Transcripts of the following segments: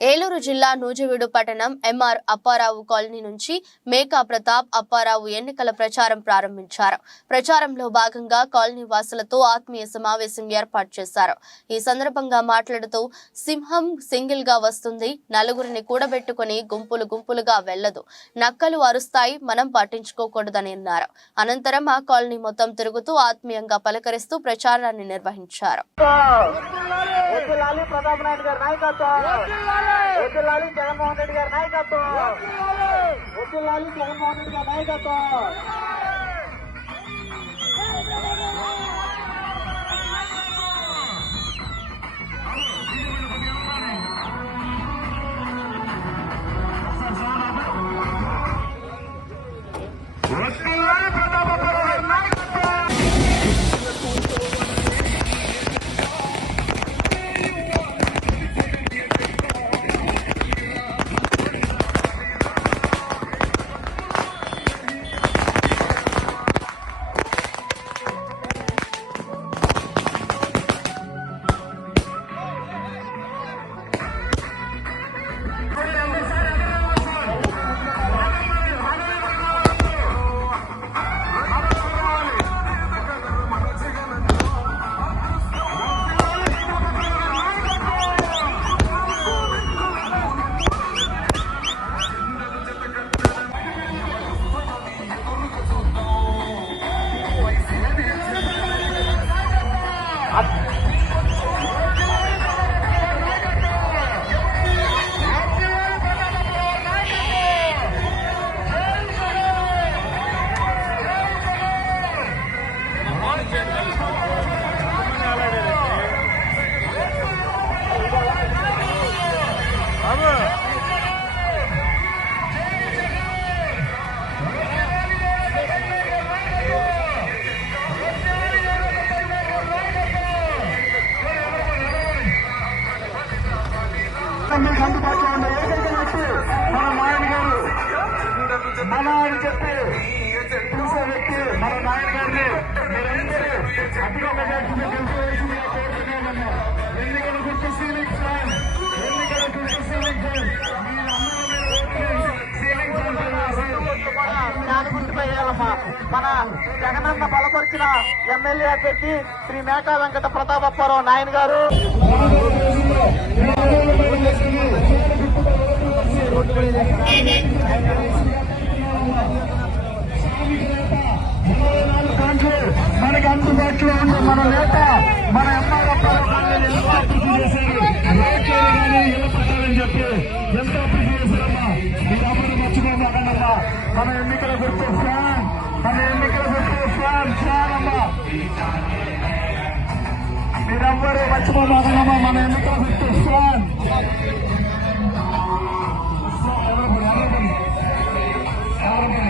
ఏలూరు జిల్లా నూజివీడు పట్టణం MR Apparao colony నుంచి మేకా ప్రతాప్ అప్పారావు ఎన్నికల ప్రచారం ప్రారంభించారు. ప్రచారంలో భాగంగా కాలనీ వాసులతో ఆత్మీయ సమావేశం ఏర్పాటు చేశారు. ఈ సందర్భంగా మాట్లాడుతూ సింహం సింగిల్గా వస్తుంది నలుగురిని కూడబెట్టుకుని గుంపులు గుంపులుగా వెళ్ళదు నక్కలు అరుస్తాయి మనం పట్టించుకోకూడదని అన్నారు. అనంతరం ఆ కాలనీ మొత్తం తిరుగుతూ ఆత్మీయంగా పలకరిస్తూ ప్రచారాన్ని నిర్వహించారు. వద్దులాలి ప్రతాప్ నాయుడు గారి నాయకత్వం వద్దులాలి జగన్మోహన్ రెడ్డి గారి నాయకత్వం వద్దులాలి జగన్మోహన్ రెడ్డి గారి నాయకత్వం మన అని చెప్పి పిలిచే వ్యక్తి మన నాయన గారిని మీరందరూ ఎన్నికల గుర్తు సీలింగ్ ఫ్యాన్ ఎన్నికల గుర్తు సీలింగ్ ఫ్యాన్. మన జగనన్న బలపరిచిన ఎమ్మెల్యే అభ్యర్థి శ్రీ మేకా వెంకట ప్రతాప్ అప్పారావు నాయన్ గారు. మనకి అందుబాటులో ఉన్న మన నేత మన ఎంఆర్ఎఫ్ చెప్పి ఎంతో కృషి చేశారమ్మా మీరందరూ మర్చిపోమాకండమ్మా మన ఎన్నికల గుర్తు ఫ్యాన్ మన ఎన్నికల గుర్తు ఫ్యాన్ ఫ్యాన్ అమ్మా మీరెవ్వరూ మర్చిపోమాకండమ్మా మన ఎన్నికల గుర్తు ఫ్యాన్ ఎవరు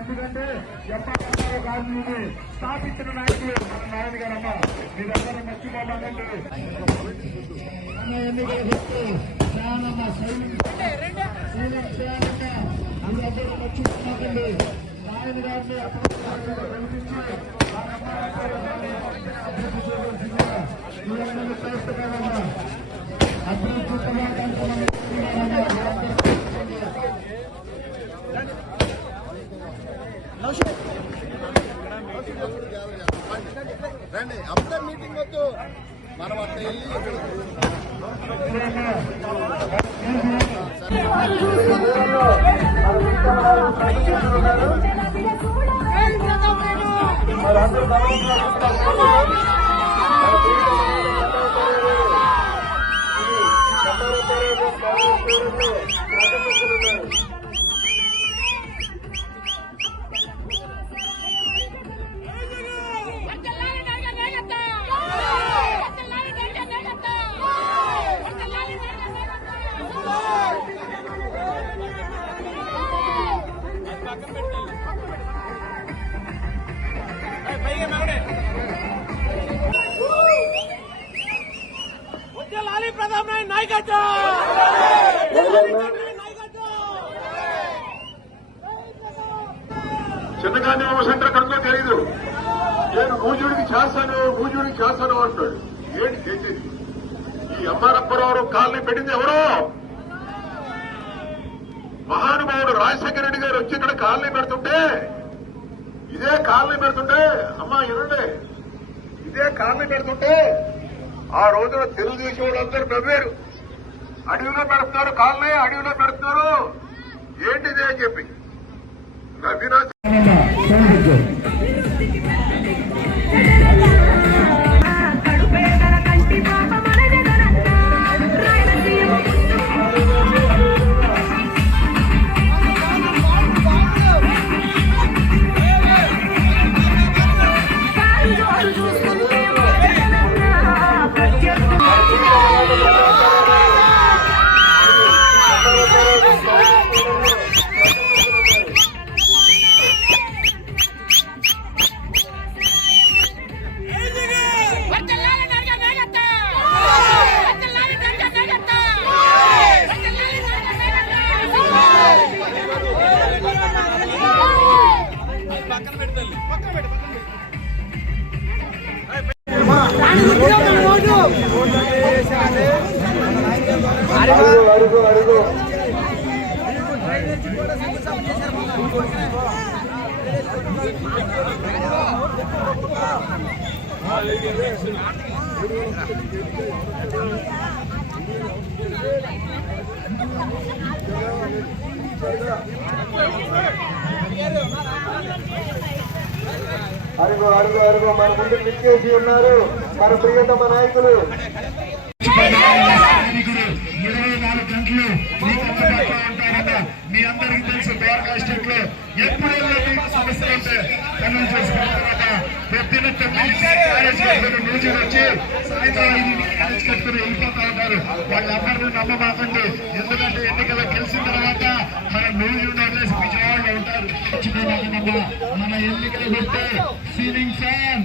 ఎందుకంటే ఎప్పటికీ గాంధీని స్థాపించిన నాయకులు మన నాయన గారమ్మ మీరందరూ మర్చిపోమాకండి మన ఎన్నికల గుర్తు చాలా సైనిక సైనిక చేయాలంట మీరందరూ మర్చిపోమాకండి నాయన గారిని అప్పుడు కల్పించి అభివృద్ధి చేయవలసిందిగా మీరందరూ ప్రయత్నకాలమ్మా అభివృద్ధి సమాధానం రండి అప్పుడే మీటింగ్ వద్దు. మనం అట్లా వెళ్ళి ఇక్కడ చిన్నగానే సెంటర్ కనుక తెలీదు. నేను మూజుడికి చేస్తాను మూజుడికి చేస్తాను అంటాడు. ఏంటి చేసేది? ఈ అమ్మారప్పరావు కాలనీ పెట్టింది ఎవరో? మహానుభావుడు రాజశేఖర రెడ్డి గారు వచ్చి ఇక్కడ కాలనీ పెడుతుంటే ఇదే కాలనీ పెడుతుంటే అమ్మా వినండి ఇదే కాలనీ పెడుతుంటే ఆ రోజున తెలుగుదేశం వాళ్ళందరూ నవ్వారు. అడవిలో పెడుతున్నారు కాలనీ అడవిలో పెడుతున్నారు ఏంటిది అని చెప్పి. నవ్వినా అడుగు అడుగు. అరుగు అరుగు అడుగు. మన ముందు నిక్కేసి ఉన్నారు. మన ప్రియతమ నాయకులు. ఇరవై నాలుగు గంటలు ఉంటారన్న మీ అందరికి తెలుసు ద్వారకా స్టేట్లో ఎప్పుడైనా సమస్య ఉంటే చేసుకున్న తర్వాత పొద్దున్న తొమ్మిది వచ్చి సాయంత్రం కాలేజ్ కట్టుకుని వెళ్ళిపోతా ఉంటారు వాళ్ళందరినీ నమ్మమాకండి ఎందుకంటే ఎన్నికలు గెలిచిన తర్వాత మన నూజు విజయవాడలో ఉంటారు మన ఎన్నికలు పెడితే సీలింగ్ ఫ్యాన్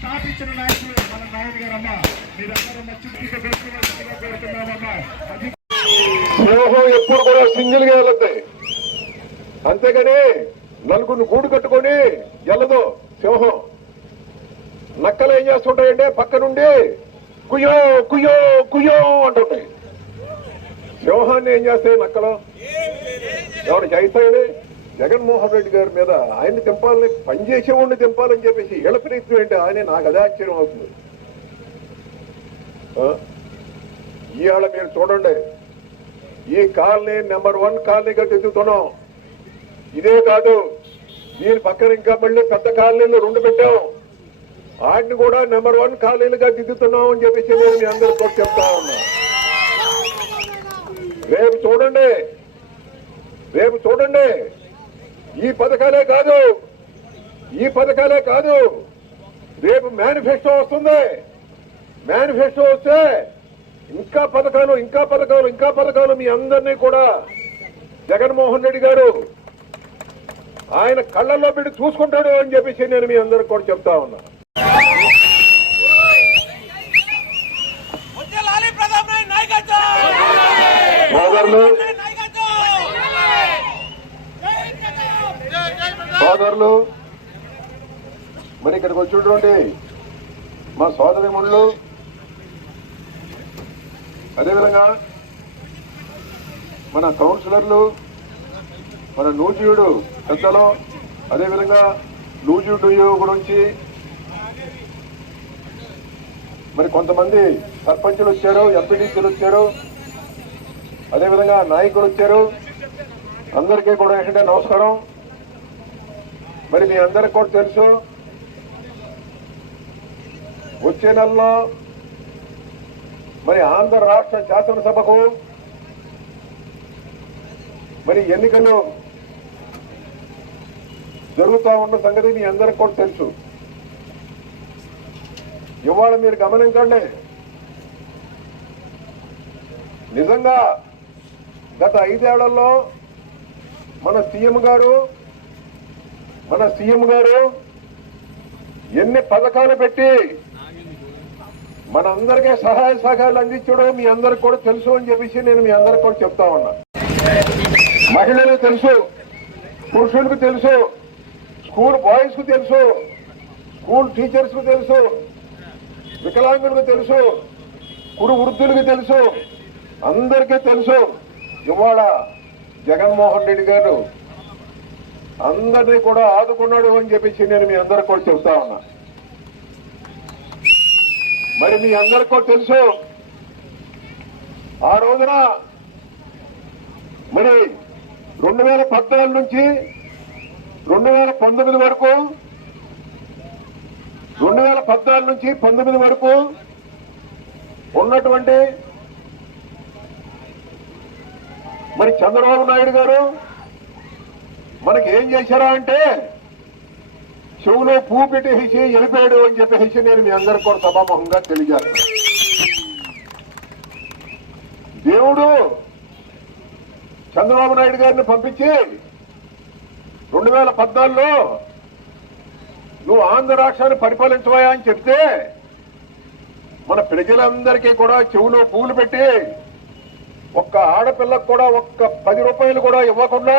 స్థాపించిన నాయకులు మన నాయన మీరందరూ మర్చిపోతే కోరుతున్నామమ్మా. ఎప్పుడు కూడా సింగిల్గా వెళ్ళద్ది అంతేగాని నలుగురిని గూడు కట్టుకొని వెళ్ళదు సింహం. నక్కలు ఏం చేస్తుంటాయంటే పక్క నుండి కుయ్యో కుయ్యో కుయ్యో అంటుంటాయి. సింహాన్ని ఏం చేస్తాయి నక్కలు? ఎవరు చేస్తాయండి జగన్మోహన్ రెడ్డి గారి మీద ఆయన తెంపాలని పనిచేసేవాడిని తెంపాలని చెప్పేసి ఇళ్ళ ప్రయత్నం ఏంటి? ఆయన నాకు అదే ఆశ్చర్యం అవుతుంది. ఇవాళ మీరు చూడండి. ఈ కాలనీ నెంబర్ వన్ కాలనీగా దిద్దుతున్నాం ఇదే కాదు దీని పక్కన ఇంకా మళ్ళీ పెద్ద కాలనీలు రెండు పెట్టాం. వాటిని కూడా నెంబర్ వన్ కాలనీలుగా దిద్దుతున్నాం అని చెప్పేసి నేను మీ అందరితో చెప్తా ఉన్నా. రేపు చూడండి. రేపు చూడండి. ఈ పథకాలే కాదు. ఈ పథకాలే కాదు. రేపు మేనిఫెస్టో వస్తుంది. మేనిఫెస్టో వస్తే ఇంకా పథకాలు ఇంకా పథకాలు ఇంకా పథకాలు మీ అందరినీ కూడా జగన్మోహన్ రెడ్డి గారు ఆయన కళ్ళల్లో పెట్టి చూసుకుంటాడు అని చెప్పేసి నేను మీ అందరికి కూడా చెప్తా ఉన్నా. సోదరులు సోదరులు మరి ఇక్కడికి వచ్చినటువంటి మా సోదరిముళ్ళు అదేవిధంగా మన కౌన్సిలర్లు మన నూజియుడు పెద్దలో అదేవిధంగా నూజియుడు గురించి మరి కొంతమంది సర్పంచులు వచ్చారు ఎంపీడీసీలు వచ్చారు అదేవిధంగా నాయకులు వచ్చారు. అందరికీ కూడా ఏంటంటే నమస్కారం. మరి మీ అందరికి కూడా తెలుసు వచ్చే నెలలో మరి ఆంధ్ర రాష్ట్ర శాసనసభకు మరి ఎన్నికలు జరుగుతా ఉన్న సంగతి మీ అందరికి కూడా తెలుసు. ఇవాళ మీరు గమనించండి నిజంగా గత ఐదేళ్ళలో మన సీఎం గారు మన సీఎం గారు ఎన్ని పథకాలు పెట్టి మనందరికీ సహాయ సహకారాలు అందించడం మీ అందరికి కూడా తెలుసు అని చెప్పేసి నేను మీ అందరికి కూడా చెప్తా ఉన్నా. మహిళలకు తెలుసు పురుషులకు తెలుసు స్కూల్ బాయ్స్కు తెలుసు స్కూల్ టీచర్స్కు తెలుసు వికలాంగులకు తెలుసు కురు వృద్ధులకు తెలుసు అందరికీ తెలుసు. ఇవాళ జగన్మోహన్ రెడ్డి గారు అందరినీ కూడా ఆదుకున్నాడు అని చెప్పేసి నేను మీ అందరికి కూడా చెప్తా ఉన్నా. మరి మీ అందరికి కూడా తెలుసు ఆ రోజున మరి రెండు వేల పద్నాలుగు నుంచి రెండు వేల పంతొమ్మిది వరకు రెండు వేల పద్నాలుగు నుంచి పంతొమ్మిది వరకు ఉన్నటువంటి మరి చంద్రబాబు నాయుడు గారు మనకి ఏం చేశారా అంటే చెవులో పువ్వు పెట్టేసి వెళ్ళిపోయాడు అని చెప్పేసి నేను మీ అందరికి కూడా సభాముఖంగా తెలియజేస్తాను. దేవుడు చంద్రబాబు నాయుడు గారిని పంపించి రెండు వేల పద్నాలుగులో నువ్వు ఆంధ్ర రాష్ట్రాన్ని పరిపాలించవా అని చెప్తే మన ప్రజలందరికీ కూడా చెవులో పూలు పెట్టి ఒక్క ఆడపిల్లకు కూడా ఒక్క పది రూపాయలు కూడా ఇవ్వకుండా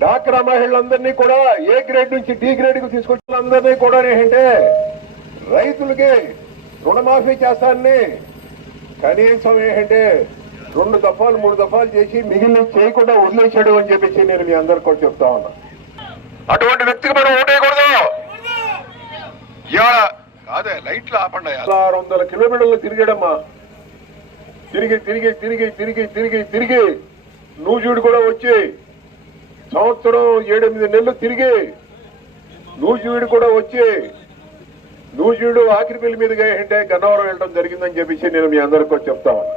డాక్రా మహిళలందరినీ కూడా ఏ గ్రేడ్ నుంచి డి గ్రేడ్కు తీసుకొచ్చిన అందరినీ కూడా ఏంటంటే రైతులకి రుణమాఫీ చేస్తానని కనీసం ఏంటంటే రెండు దఫాలు మూడు దఫాలు చేసి మిగిలిన చేయకుండా వదిలేశాడు అని చెప్పేసి నేను మీ అందరికి కూడా చెప్తా ఉన్నా. అటువంటి వ్యక్తికి మనం ఓటేయకూడదు. ఇవాళ కాదే లైట్లు ఆపండి ఆరు వందల కిలోమీటర్లు తిరిగాడమ్మా. తిరిగి తిరిగి తిరిగి తిరిగి తిరిగి తిరిగి నూజుడు కూడా వచ్చి సంవత్సరం ఏడెనిమిది నెలలు తిరిగి నూజుడు కూడా వచ్చి నూజుడు ఆఖరి పెళ్ళి మీదుగా ఏంటంటే గన్నవరం వెళ్ళడం జరిగిందని చెప్పేసి నేను మీ అందరికీ చెప్తా ఉన్నా.